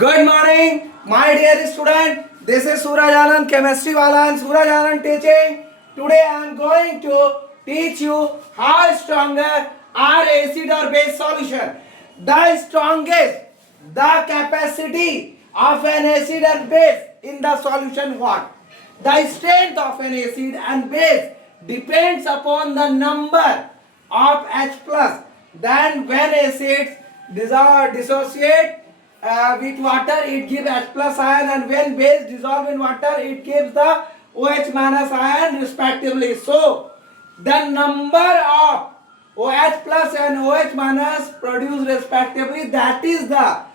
Good morning, my dear student. This is Suraj Anand, chemistry wala and Suraj Anand teaching. Today I am going to teach you how stronger are acid or base solution. The strongest, the capacity of an acid and base in the solution what? The strength of an acid and base depends upon the number of H plus. Then when acids dissociate with water, it gives H plus ion, and when base dissolve in water, it gives the OH minus ion respectively. So the number of OH plus and OH minus produced respectively, that is the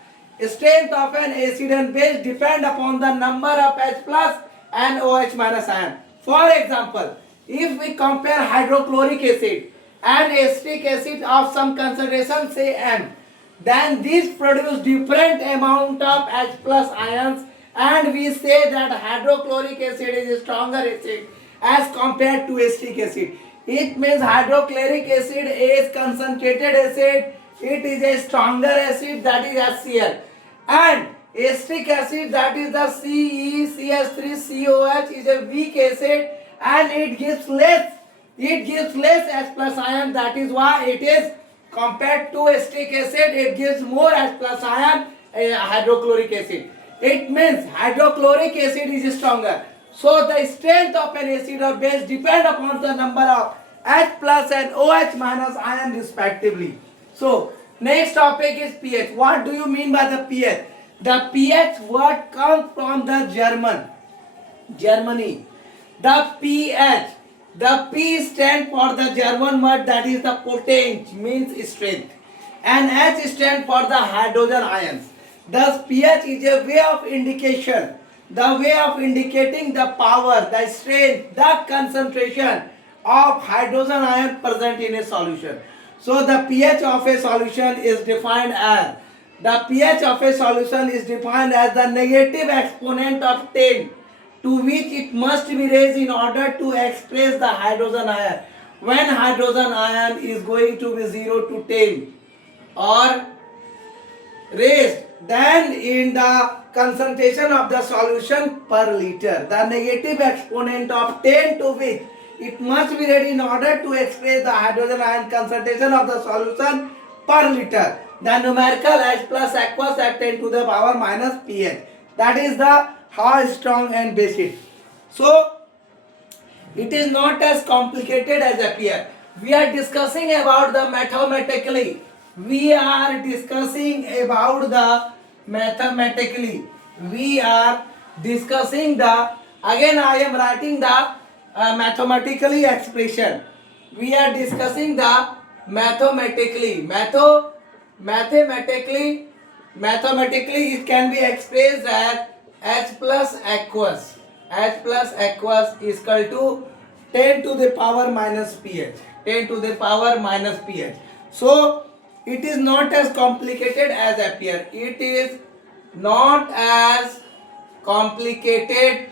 strength of an acid and base depend upon the number of H plus and OH minus ion. For example, if we compare hydrochloric acid and acetic acid of some concentration, say M, then these produce different amount of H plus ions, and we say that hydrochloric acid is a stronger acid as compared to acetic acid. It means hydrochloric acid is concentrated acid, it is a stronger acid, that is HCl, and acetic acid, that is the CeCH3COH, is a weak acid and it gives less H plus ion. That is why it is compared to acetic acid, it gives more H plus ion hydrochloric acid. It means hydrochloric acid is stronger. So the strength of an acid or base depend upon the number of H plus and OH minus ion respectively. So next topic is pH. What do you mean by the pH? The pH word comes from the Germany. The pH, the P stand for the German word, that is the potent, means strength, and H stand for the hydrogen ions. Thus pH is a way of indication, the way of indicating the power, the strength, the concentration of hydrogen ion present in a solution. So the pH of a solution is defined as the negative exponent of 10 to which it must be raised in order to express the hydrogen ion. When hydrogen ion is going to be 0 to 10 or raised, then in the concentration of the solution per liter, the negative exponent of 10 to which it must be raised in order to express the hydrogen ion concentration of the solution per liter. The numerical H plus aqueous at 10 to the power minus pH. That is the how strong and base it. So it is not as complicated as appear. We are discussing about the mathematically. We are discussing the again I am writing the mathematically expression. We are discussing the mathematically it can be expressed as H plus aqueous is equal to 10 to the power minus pH. So it is not as complicated as appear. It is not as complicated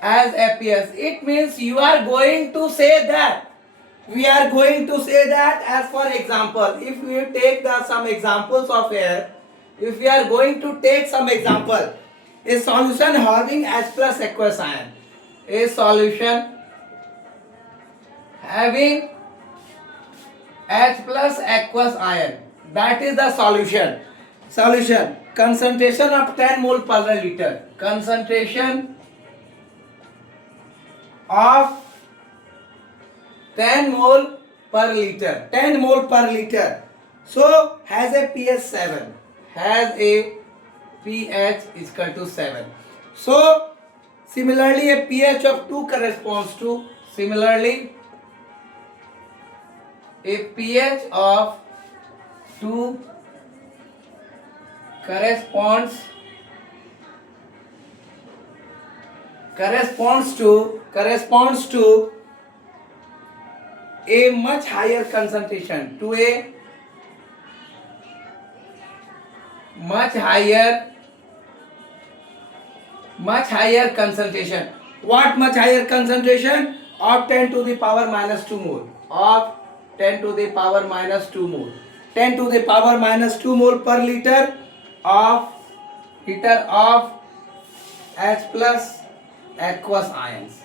as appears. It means we are going to say that as for example, if we take some examples of here, if we are going to take some example, a solution having H plus aqueous ion, a solution having H plus aqueous ion, that is the solution. Concentration of 10 mole per liter, concentration of 10 mole per liter, so has a pH 7, pH is equal to 7. So similarly a pH of 2 corresponds to, a pH of 2 corresponds to a much higher concentration, to a much higher concentration. What much higher concentration? Of 10 to the power minus 2 mole. 10 to the power minus 2 mole per liter. of H plus aqueous ions.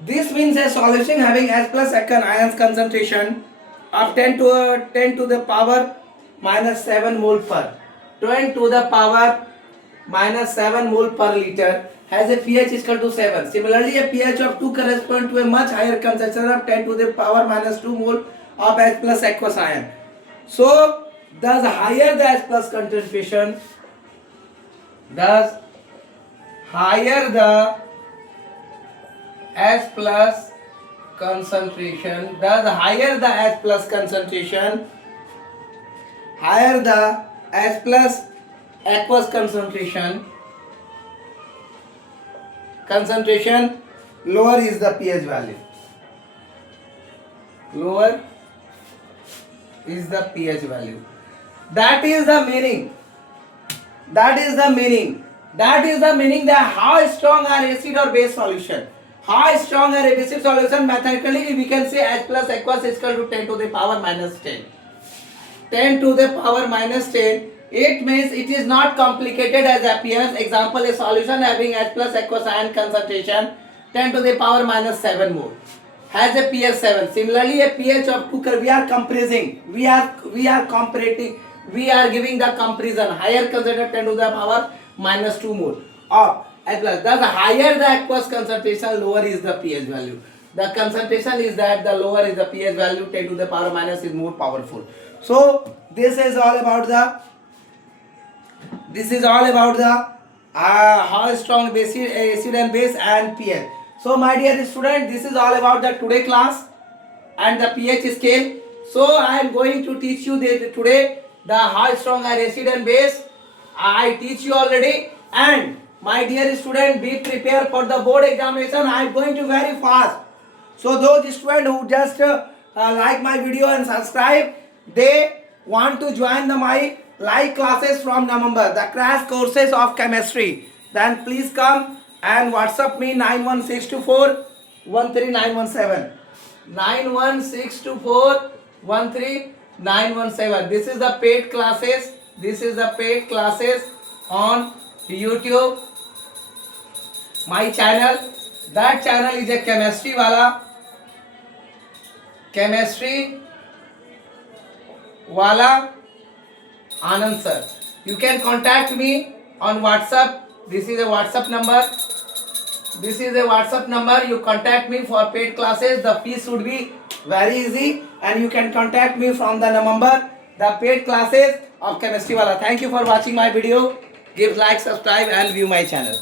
This means a solution having H plus aqueous ions concentration of 10 to the power minus 7 mole per 10 to the power minus 7 mole per liter has a pH equal to 7. Similarly, a pH of 2 corresponds to a much higher concentration of 10 to the power minus 2 mole of H plus aqueous ion. So, thus higher the H plus concentration, thus higher the H plus concentration, thus higher the H plus concentration, higher the H plus aqueous concentration, lower is the pH value. Lower is the pH value. That is the meaning. That is the meaning that how strong are acid or base solution. How strong are a basic solution? Mathematically we can say H plus aqueous is equal to 10 to the power minus 10. 10 to the power minus 10. It means it is not complicated as appears. Example, a solution having H plus aqueous ion concentration 10 to the power minus 7 mole has a pH 7. Similarly, a pH of 2, we are compressing, we are comparating, we are giving the comparison higher concentration 10 to the power minus 2 mole of H plus. Thus higher the aqueous concentration, lower is the pH value. The concentration is that the lower is the pH value, 10 to the power minus is more powerful. So this is all about the how strong acid and base and pH. So my dear student, this is all about the today class and the pH scale. So I am going to teach you today the how strong are acid and base. I teach you already, and my dear student, be prepared for the board examination. I am going to very fast. So those students who just like my video and subscribe, they want to join my live classes from November, the crash courses of chemistry, then please come and WhatsApp me 91624 13917. 91624 13917. This is the paid classes. This is the paid classes on YouTube. My channel. That channel is a chemistry wala. Chemistry wala Anand sir. You can contact me on WhatsApp. This is a WhatsApp number. This is a WhatsApp number. You contact me for paid classes. The fees would be very easy, and you can contact me from the number, the paid classes of chemistry wala. Thank you for watching my video. Give like, subscribe and view my channel.